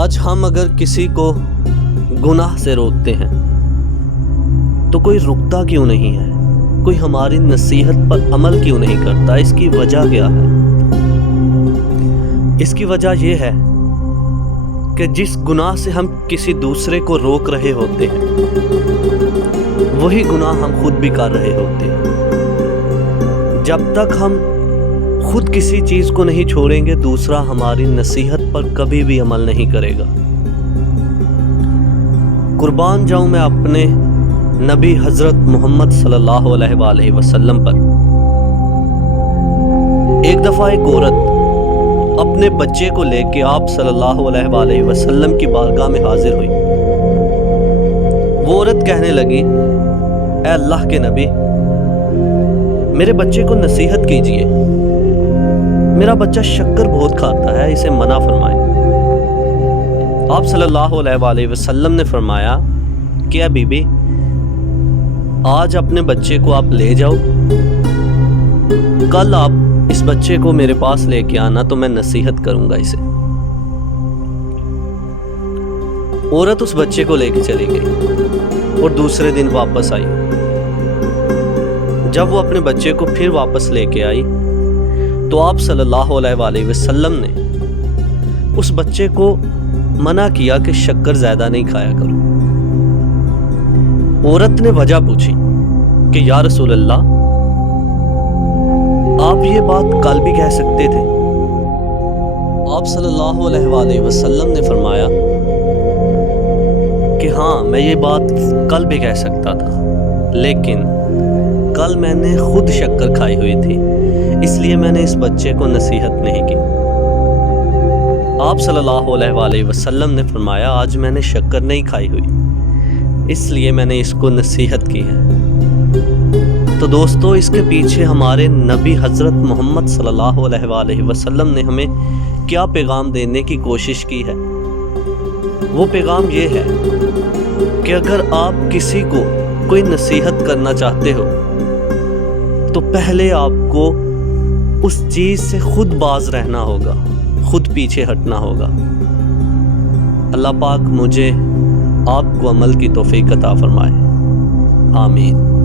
آج ہم اگر کسی کو گناہ سے روکتے ہیں تو کوئی رکتا کیوں نہیں ہے؟ کوئی ہماری نصیحت پر عمل کیوں نہیں کرتا؟ اس کی وجہ کیا ہے؟ اس کی وجہ یہ ہے کہ جس گناہ سے ہم کسی دوسرے کو روک رہے ہوتے ہیں وہی گناہ ہم خود بھی کر رہے ہوتے ہیں۔ جب تک ہم خود کسی چیز کو نہیں چھوڑیں گے، دوسرا ہماری نصیحت پر کبھی بھی عمل نہیں کرے گا۔ قربان جاؤں میں اپنے نبی حضرت محمد صلی اللہ علیہ وآلہ وسلم پر۔ ایک دفعہ ایک عورت اپنے بچے کو لے کے آپ صلی اللہ علیہ وآلہ وسلم کی بارگاہ میں حاضر ہوئی۔ وہ عورت کہنے لگی، اے اللہ کے نبی، میرے بچے کو نصیحت کیجئے، میرا بچہ شکر بہت کھاتا ہے، اسے منع فرمائیں۔ آپ صلی اللہ علیہ وآلہ وسلم نے فرمایا کہ اے بی بی، آج اپنے بچے کو آپ لے جاؤ، کل آپ اس بچے کو میرے پاس لے کے آنا تو میں نصیحت کروں گا اسے۔ عورت اس بچے کو لے کے چلی گئی اور دوسرے دن واپس آئی۔ جب وہ اپنے بچے کو پھر واپس لے کے آئی تو آپ صلی اللہ علیہ وآلہ وسلم نے اس بچے کو منع کیا کہ شکر زیادہ نہیں کھایا کرو۔ عورت نے وجہ پوچھی کہ یا رسول اللہ، آپ یہ بات کل بھی کہہ سکتے تھے۔ آپ صلی اللہ علیہ وآلہ وسلم نے فرمایا کہ ہاں، میں یہ بات کل بھی کہہ سکتا تھا، لیکن کل میں نے خود شکر کھائی ہوئی تھی، اس لیے میں نے اس بچے کو نصیحت نہیں کی۔ آپ صلی اللہ علیہ وآلہ وسلم نے فرمایا، آج میں نے شکر نہیں کھائی ہوئی، اس لیے میں نے اس کو نصیحت کی ہے۔ تو دوستو، اس کے پیچھے ہمارے نبی حضرت محمد صلی اللہ علیہ وآلہ وسلم نے ہمیں کیا پیغام دینے کی کوشش کی ہے؟ وہ پیغام یہ ہے کہ اگر آپ کسی کو کوئی نصیحت کرنا چاہتے ہو تو پہلے آپ کو اس چیز سے خود باز رہنا ہوگا، خود پیچھے ہٹنا ہوگا۔ اللہ پاک مجھے آپ کو عمل کی توفیق عطا فرمائے، آمین۔